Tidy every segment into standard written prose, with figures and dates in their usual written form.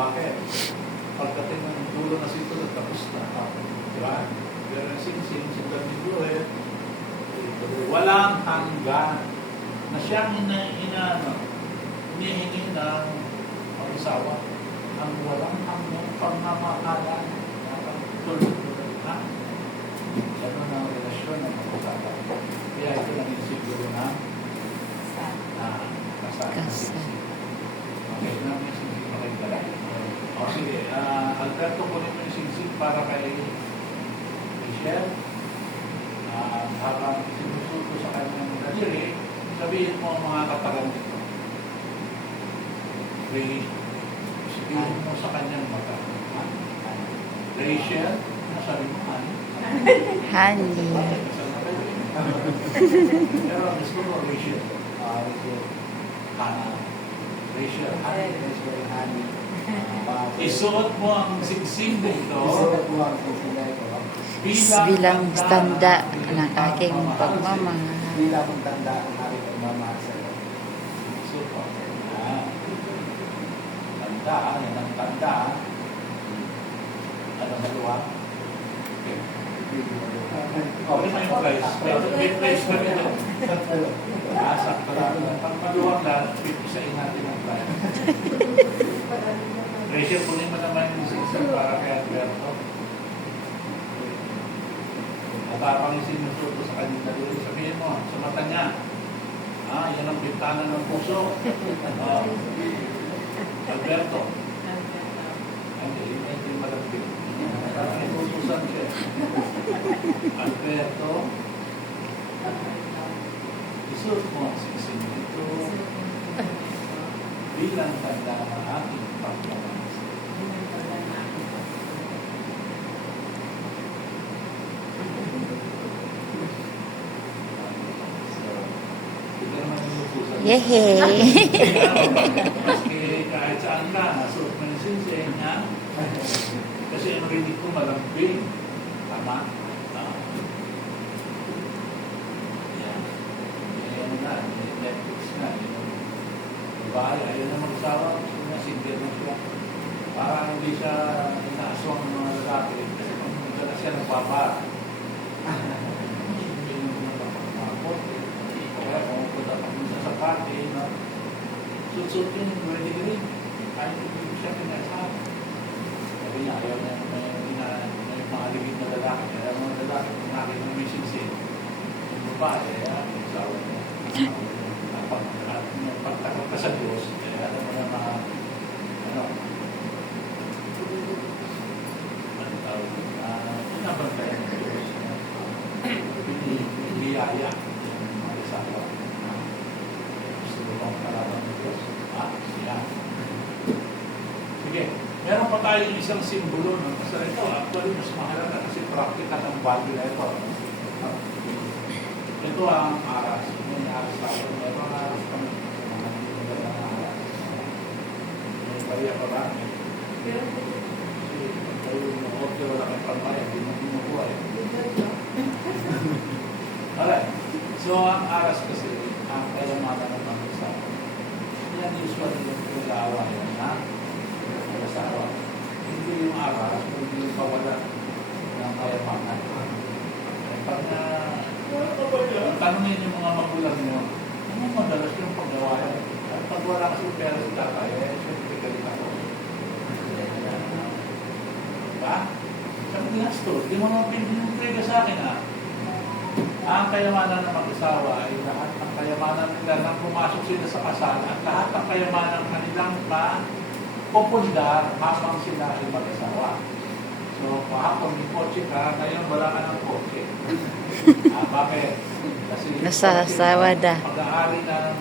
Bakit? Pagdating ng dulo na sito, tapos na. Diba? Pero ang singsing, si Carmelo walang hanggan na siyang hinihingi ng pag-asawa. Ang walang hanggang pangmamahalan. Tuloy-tuloy na. Gano'n ang relasyon ng pag-asawa. Kaya ito naging siguro na kasal. Okay, namin yung singsing makikala. O sige, Alberto, kunin mo yung singsing para kay Michelle. Habang sinusuto sa kanyang daliri, sabihin mo ang mga katagal nito. Sabihin mo sa kanyang mata. Rachel, sabi mo, honey. Honey. Pero gusto mo, Rachel. Rachel. Hannah. Rachel. Honey. Isuot mo ang singsing nito. Isuot mo ang singsing nito. Bilang tanda ng aking pagmamahal. Bilang tanda ng aking pagmamahal sa iyo. Super. Tanda, yan ang tanda. Ano maluwa? Okay na yung price. May price na rin. Sakto lang. Pag maluwang lang, pipisain natin ang price. Rachel, kunin mo naman yung singsing para kay Alberto. At habang isinusuto sa kanyang daliri, sabihin mo, sa mata niya, yan ang bintana ng puso. Alberto. Hindi malapit. Parang itutusan siya. Alberto. Isuot mo ang singsing ito bilang tanda ng aking pagmamahal. Yehey! Maski kahit saan ka, nasuot mo yung singsing niya. Kasi ang rinig ko malambing. Tama? Yan. Yan na. Netflix na. Bahay, ayaw na mag-asawa. Gusto niya, single na siya. Parang hindi siya inaaswang ng mga lalaki. Kasi kung hindi na siya nagpapara. Kaya kung punta pa sa party, suit yun yung wedding ring. Kahit hindi siya pinasabi. Sabi niya, ayaw na may mga ligid na lalaki. Kaya mga lalaki, kung nakita na may singsing, yung babae, yung asawa niya. Pagtakot ka sa Diyos, kaya alam mo na mga, pinabantayan ng Diyos. Piniyaya. Sige, meron pa tayong isang simbolo ng kasal ito. Actually, mas mahalaga kasi practical ang value na ito. Ito ang aras. May aras ako. Meron aras kami. Mga magandang aras. May bariya pa ba? Kasi kayo mag-order wala kang pagmaya. Hindi mo binubuhay. Alright. So, ang aras kasi, ang kayamanan ng pag-asawa. Yan usually yung pinag-aawa yan, ha? Pag-asawa. Hindi yung aras, hindi yung pawala ng kayamanan. Pag tanongin yung mga magulang nyo, ano madalas yung pag-gawa yan? At pag wala kasi pera si tatay, siyempre galit ako. Diba? Sabi niya, di mo naman pinag sa akin, ha? Ang kayamanan ng mag-asawa ay lahat ng kayamanan nila nang pumasok sila sa kasal at lahat ng kayamanan kanilang mapupundar habang sila ay mag-asawa. So, kahapon may kotse ka, ngayon wala ka ng kotse. Bakit? Kasi nasasawa na. Pag-aari na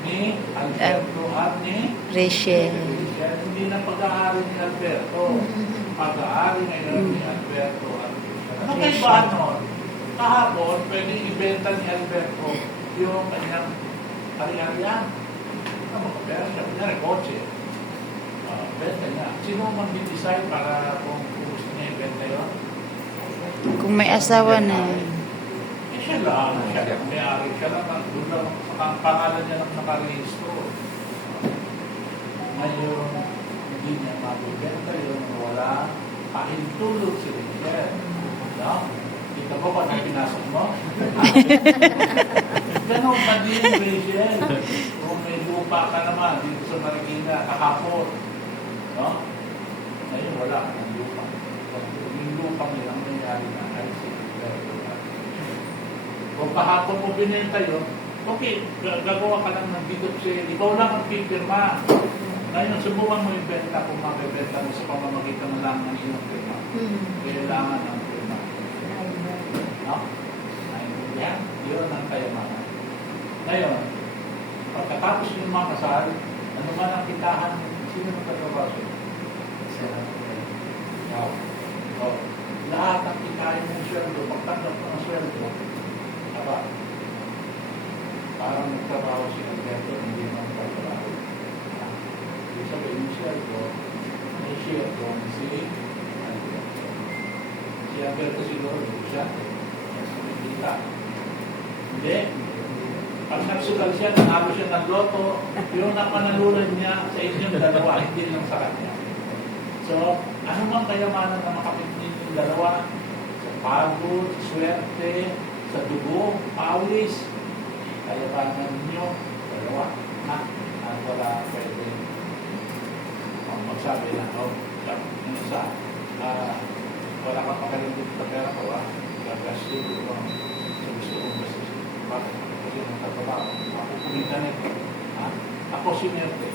ni Alberto at ni Rachel. Hindi na pag-aari ni Alberto. Pag-aari ngayon ni Alberto at Rachel. Ano kayo ba nun? Kahapon, pwede ibenta ni Alberto yung kanyang ari-arian. Ano makapera siya? Kunyari, kotse. Benta niya. Sino man din-decide para kung gusto niya ibenta yun? Kung may asawa na. Siya lang. Siya may-ari. Siya lang. Doon lang sa pangalan niya lang nakarehistro. Ngayon, hindi niya Tulog si Rachel. No? Kita mo kung ano pinasok mo? Ganon pa din, Rachel. Kung may lupa ka naman dito sa Marikina, kahapon. No? Ngayon, wala ka ng lupa. Yung lupa nila, ang nangyari na ay si Rachel. Kung kahapon mo binenta yun, okay, gagawa ka lang ng bidop sale. Ikaw lang ang pipirma. Ngayon, subukan mo yung benta kung makibenta mo sa pamamagitan na lang ng iyong firma. Kailangan ng firma. No? Yan, yun ang kayamanan. Ngayon, pagkatapos yung mga kasal, ano man ang kitahan, sino magtatrabaho siya? Ikaw. So, lahat ang kitahin mong sweldo, pagtanggap mo ng sweldo, aba, parang nagtrabaho si Alberto, hindi mo magtatrabaho. Ibig sabihin yung sweldo, may share doon si Alberto. Si Alberto siguro, hindi siya. Kita. Hindi. Pag nagsugal siya, nanalo siya ng loto, yung napanalunan niya sa inyong dalawa, hindi lang sa kanya. So, ano mang kayamanan na makapitnin yung dalawa? Sa pagod, sa swerte, sa dugo, pawis, kayamanan niyo, dalawa. Ha? At wala pwede magsabi na, yung isa, wala kang makalindit sa pera ko, gagastin ko sa gusto kong gastin. Bakit? Kasi nagtatrabaho. Ako kumita nito. Ako sinerte.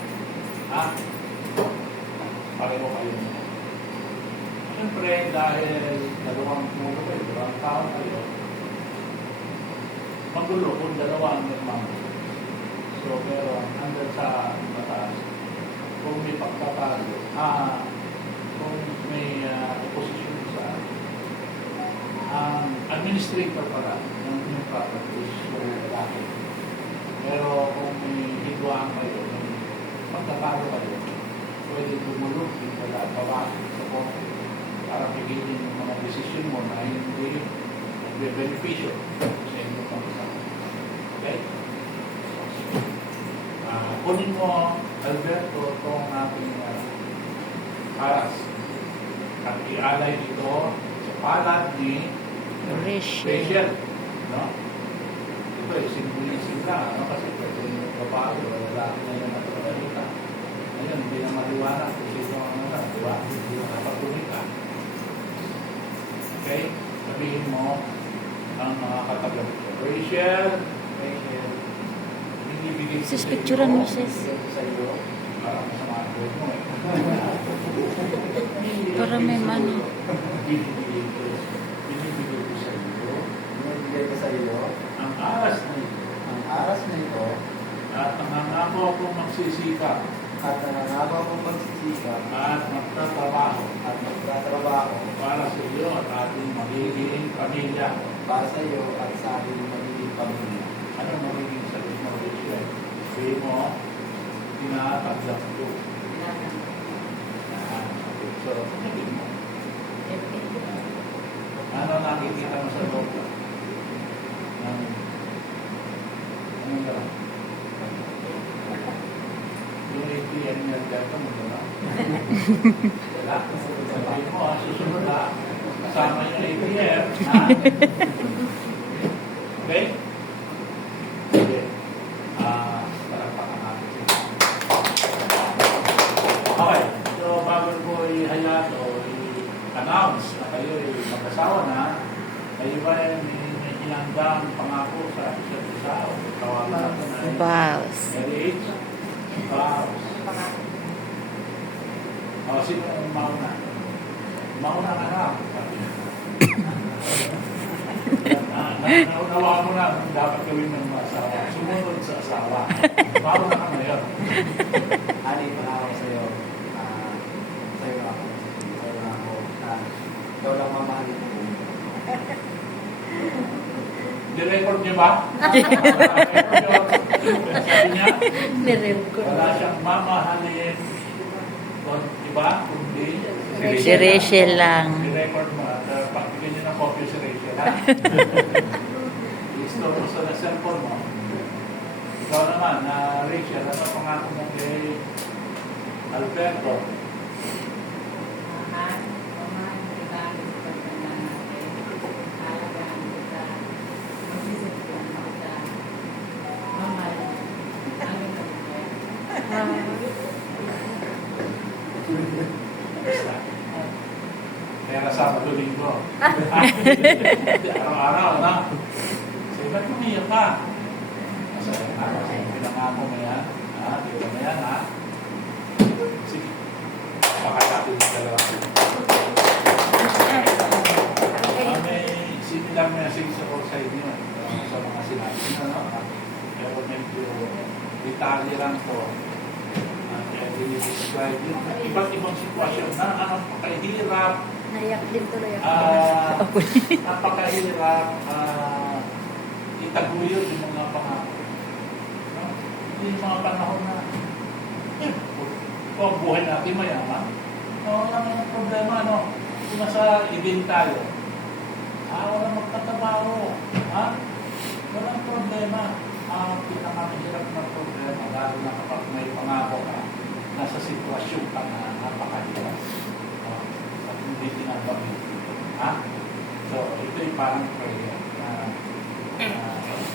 Pareho kayo nito. Siyempre, dahil dalawang mulo kayo, dalawang taon kayo, magulo kung dalawang nagmamagulo. So, pero hanggang sa mataas, kung may pagkatalo, kung may opposition sa ang administrator pala ng new properties so lalaki. Pero kung may hidwaan kayo, may pagkatalo kayo, pwede tumulog yung wala, babasok sa korte para pigilin yung mga desisyon mo na hindi nagbe-beneficio sa inyo pang kasama. Okay? Kunin mo, Alberto, itong ating paras at i-alay dito sa palad ni Rachel. No? Ito ay symbolism lang, kasi pwede yung babae o lalaki na yung natabalita. Ngayon, hindi na maliwanag kung sino ang diba? Hindi na napagtumika. Okay? Sabihin mo ang mga katagal. Rachel, binibigay Sis, picturean mo, sis. sa iyo, para masama ang buhay mo eh. Para may money. Binibigay ko sa iyo. Binibigay ko sa iyo Ang aras na ito. ang aras na ito At nangangako akong magsisikap at nangangako akong magsisikap at magtatrabaho at magtatrabaho para sa iyo at ating magiging pamilya. para sa iyo at sa ating magiging pamilya. Ano magiging sagot mo, Rachel? Sabi mo, tinatanggap ko. So, sabihin mo. Ano nakikita mo sa loob? Anong gano'n? Yung ATM niya dito mo gano'n? Wala. Sabihin mo, susunod kasama yung ATM. Okay? Sige. Parapakan natin. Okay. So, bago ko i-hayat o i-announce na kayo ay mag-asawa na, kayo ba may hinandang pangako sa isa't isa o tawagan natin ay Vows. marriage? Vows. Sino ang mauna? Mauna ka na. Naunawa mo na ang dapat gawin ng mga asawa. Sumunod sa asawa. Mauna ka ngayon. Ani, pangako sa iyo na ako na ikaw lang mamahalin ko. Di-record niyo ba? Sabi niya, wala siyang mamahalin. Diba? Kundi Si Rachel lang. i-record mo at pagbigyan niyo ng copy si Rachel. I-store mo sa cellphone mo. Ikaw naman, na Rachel, ano pangako mo kay Alberto? Basta. Kaya Sabado Linggo. Araw-araw na. Kasi ba't umiyak ka? Kasi pinangako mo yan. Di ba na yan, ha? Sige. Baka natin yung dalawa. May similar message ako sa inyo sa mga sinabi nyo. Pero medyo detalye lang to. Kaya dinidescribe yun. Iba't ibang sitwasyon na napakahirap. Naiyak din tuloy ako. Napakahirap itaguyod yung mga pangako. No? Yung mga panahon na kung buhay natin mayaman, wala namang problema, no? Kung nasa event tayo, walang magtatrabaho, walang problema. Ang pinakamahirap na problema, lalo na kapag may pangako ka, nasa sitwasyon ka na napakahirap. At hindi tinatawin. So, ito'y parang prayer na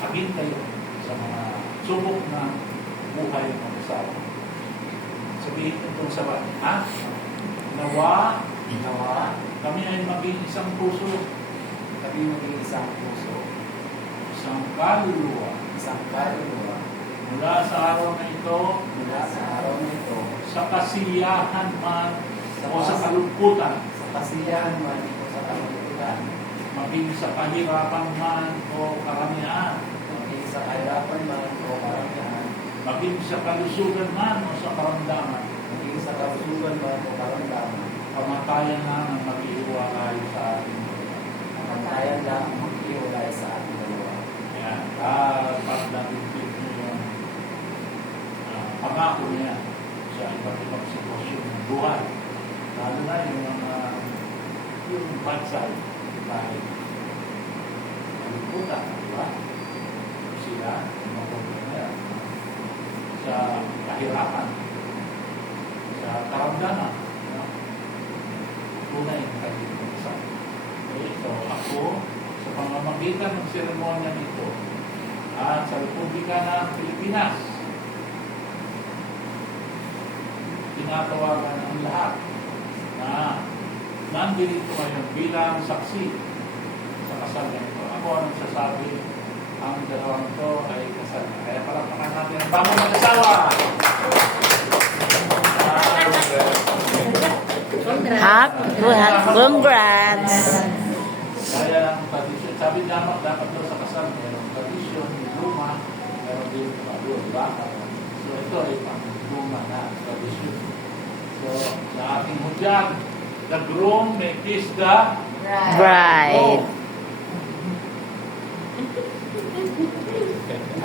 agin kayo sa mga subok na buhay ng asawa. Sabihin itong sabat, Nawa, kami ay maging isang puso, isang kaluluwa, mula sa araw na ito, sa kasiyahan man o sa kalungkutan, maging sa kahirapan man o karamihan, maging sa kalusugan man o sa karamdaman, kamatayan na ang mag-iwalay sa ating Yan. Pag natindig nyo yung pangako niya sa iba't ibang sitwasyon ng buhay. Lalo na yung bansay dahil kaliputan, di ba? Sila, yung mga problema yan. Sa kahirapan, sa karamdaman, tunay ang kaliputan. Okay, so ako, sa pamamagitan ng seremonya nito at sa Republika ng Pilipinas, tinatawagan ang lahat na nandito ngayon bilang saksi sa kasal na ito. Ako ang nagsasabi, ang dalawang ito ay kasal na. Kaya palakpakan natin ang bagong mag-asawa! Congrats! Kaya ang tradisyon, sabi dapat daw sa kasal, mayroong tradisyon, luma, mayroong din bago, diba? So ito ay pang-luma na tradisyon. So sa ating hudyat, the groom may kiss the Bride.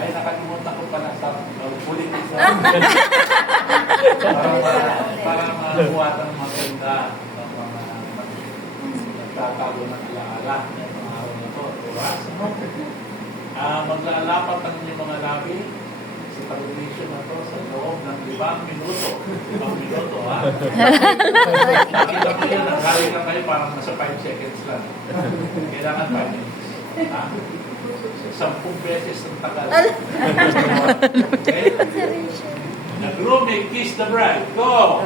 Ay, nakalimutan ko pala sa puling isa. Para mabuhatan ng maganda ng mga nagtatago ng alaala ng mga araw na ito. Oras. Maglalapat ang inyong mga labi sa television na ito sa loob ng 5 minuto. 5 minuto, ha? Nakita ko yan, nagkali lang kayo parang nasa 5 seconds lang. Kailangan 5 minutes. Ha? 10 beses ang tagal. Okay? The groom may kiss the bride. Go!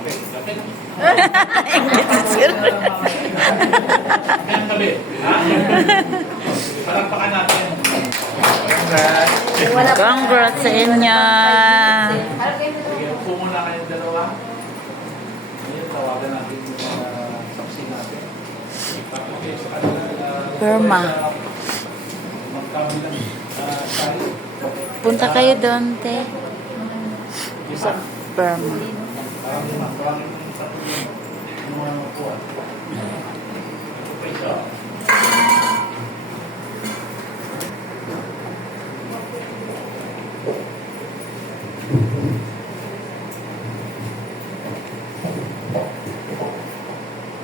Okay, okay. Kaya tabi. Palakpakan natin. Congrats sa inyo! Sige, upo muna kayong dalawa. Ngayon, tawagan natin yung saksi natin. Okay, sa kanila. Burma. Magkabilang tayo. Punta kayo doon, te. Isa. Burma. Parang naman, tawagin mo yung tatlo yung mga upuan. Ito pa isa.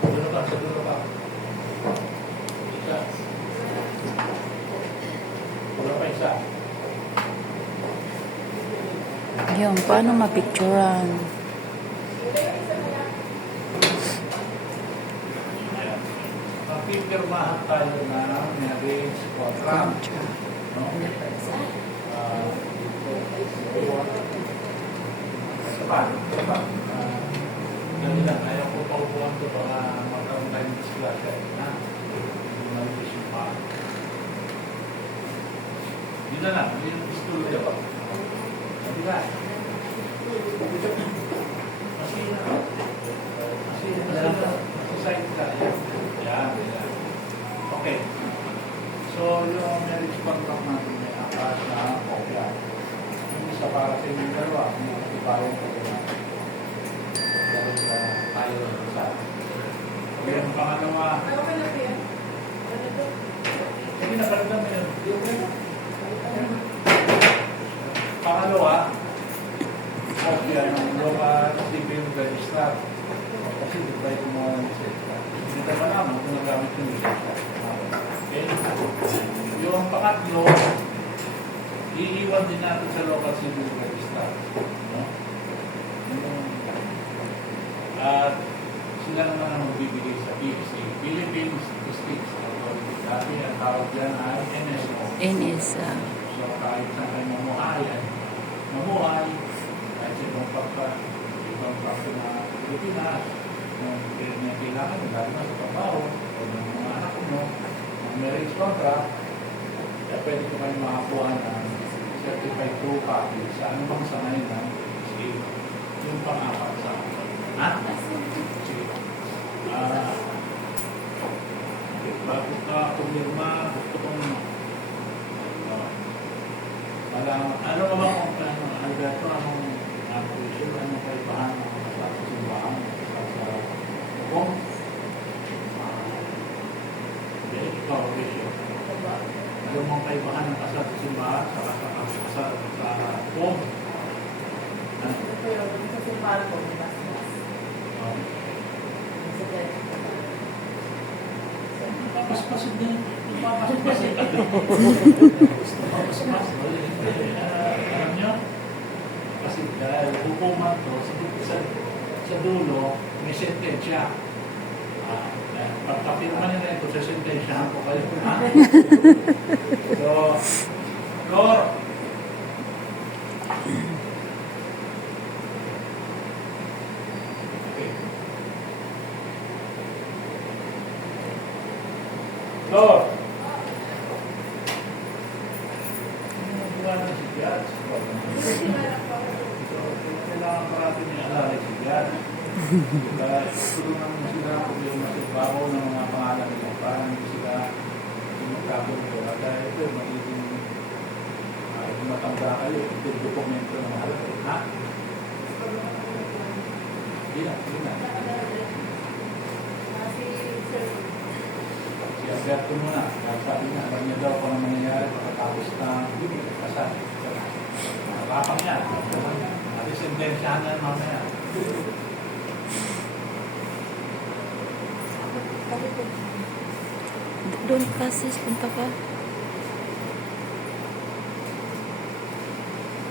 Dulo ka. Isa. Dulo pa isa. Yung, paano mapicturan? Magpipirmahan tayo ng marriage contract. Contract. No? Sa pa? Ganun lang, ayaw ko paupuan ko baka magkaroon tayo ng disgrasya. Ha? Hindi malinis yung pa. Yun na lang, yun yung gusto ko ba? Sabi ka. Masisite ka. Yan. Okay. So, yung marriage contract natin may apat na kopya. Yung isa para sa inyong dalawa, may katibayan ko na dahil sa tayo sa yung pangalawa. Sige na, palitan mo yun. Pangalawa, kopya ng local civil registrar. Kasi di ba yung mga lisensya? Hindi na ba naman kung nagamit yung lisensya? Okay? Yung pangatlo, iiwan din natin sa local civil registrar. No? At sila naman ang magbibigay sa PSA, Philippine Statistics Authority. Dati ang tawag dyan ay NSO. NSA. So kahit na kayo mamuhay, kahit sa ibang parte na Pilipinas, kung kailangan nyo, lalo na sa trabaho, o ng mga anak mo, ng marriage contract, kaya pwede ko kayo makakuha ng certified true copy sa anumang sanayin ng PSA. Yung pang-apat sa ha? Sige. Bago ka pumirma, gusto kong ano ka ba kung Alberto, anong appreciate, anong kaibahan ng sa simbahan sa kung hindi, ikaw appreciate. Ano mong kaibahan ng kasal sa simbahan sa kung Sa simbahan ko, may mas-mas. Papaspasin din. Papaspasin. Papaspasin. Alam nyo? Kasi dahil hukuman to, sa dulo, may sentensya. Pagkapirma nila ito, sa sentensyahan ko kayo. So, Lord, Lord, ginagawa ng si God. So, kailangan parati niya alalay si God. Kaya tulungan mo sila kung yung masagbabaw ng mga pangalan nila para hindi sila magkabong ko. Dahil ito, magiging matanda kayo, ito yung dokumento ng mahalaga. Ha? Hindi na. Si Alberto muna, sabi niya, alam niya daw kung ano mangyayari pagkatapos na kasal. Nakapang niya, at isentensyahan na mamaya. Doon kasi, punta ka.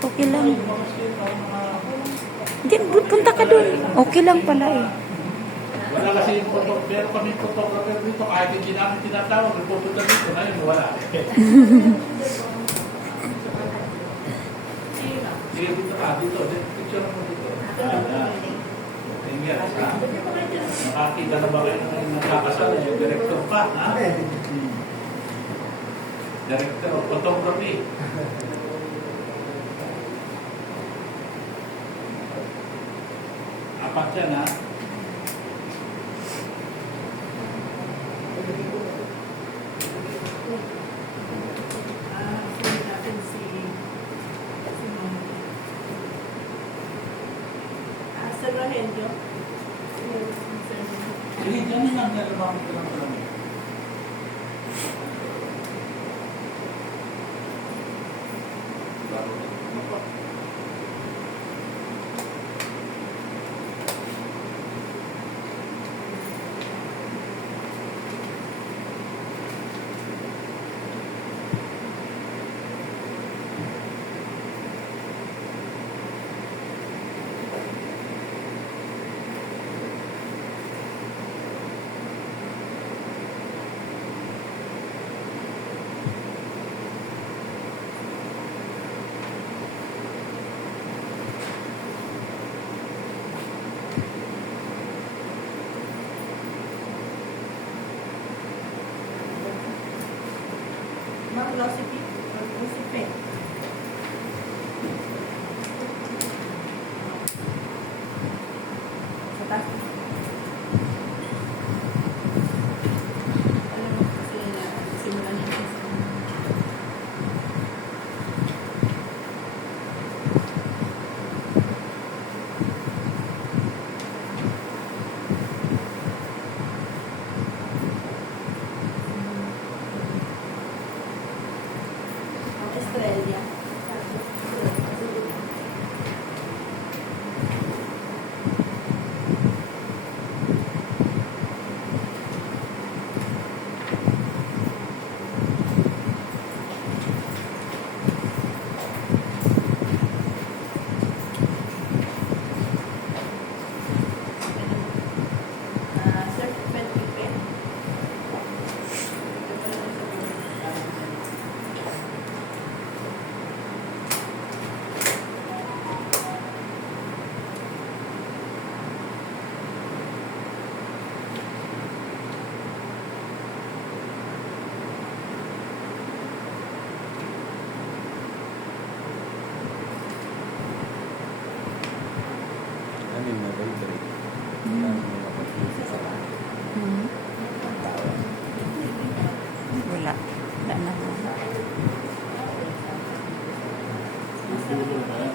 Okay lang. Hindi, punta ka doon. Okay lang pala eh. Wala kasi yung pero kami photographer dito, kahit hindi namin tinatawag, nagpupunta dito, ngayon wala. Sige, dito ka, dito, picture mo dito. Tingnan, ha? Nakakita na ba kayo ng nakakasal, yung director pa, ha? Director of photography. Apat yan, ha? Sa Rogelio. Sige, dyan lang, nalabang ko lang pala. Ma'am, Rosipin. Sa taas. Alam mo kasi simulan niya kasi. Australia. Sir, Felipe. Ano yung nag-break? Hmm. Wala. Wala na. Dulo ba yan?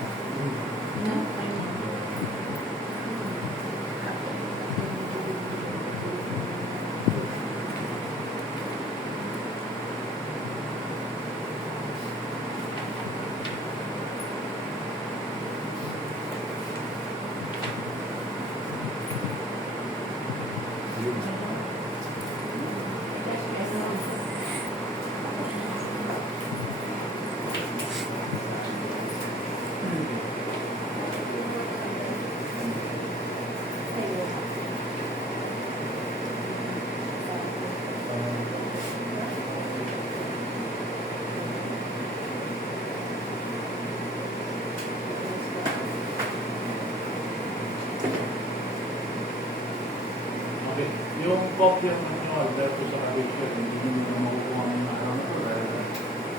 Okay. Yung kopya ng inyo, Alberto sa Cavite, hindi nyo na makukuha ng araw na ito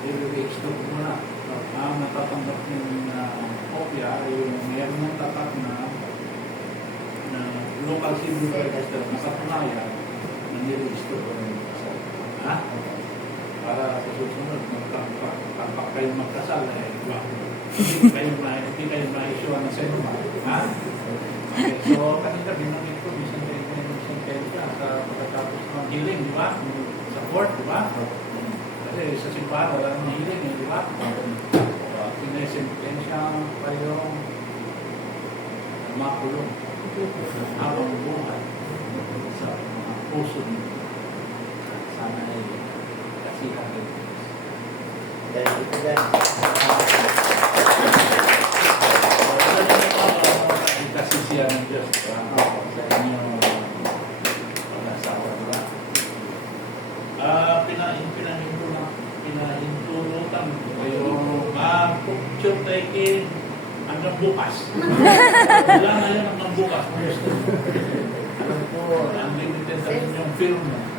dahil i-extort mo na. Ang natatanggap ng kopya ay yung meron ng tatak na local civil register na katunayan na nire-extort ko ng kasal. Ha? Para sa susunod, magkapak kayo magkasal, diba? Hindi kayo ma-issue ng senoma. Ha? Okay, so kanina binanggit ko, minsan ka sa pagkatapos ng healing, di ba? Sa court, di ba? Kasi sa simbahan, wala nang healing, di ba? Sinesentensya pa yung makulong habang buhay sa mga puso niyo. Sana ay kasihan rin. Dahil ito yan. Kasisiyan ng Diyos sa inyo pag-asawa, di ba? Pinahintulutan kayo mag-picture taking hanggang bukas. Wala na yan hanggang bukas. Alam ko, unlimited sa inyong film.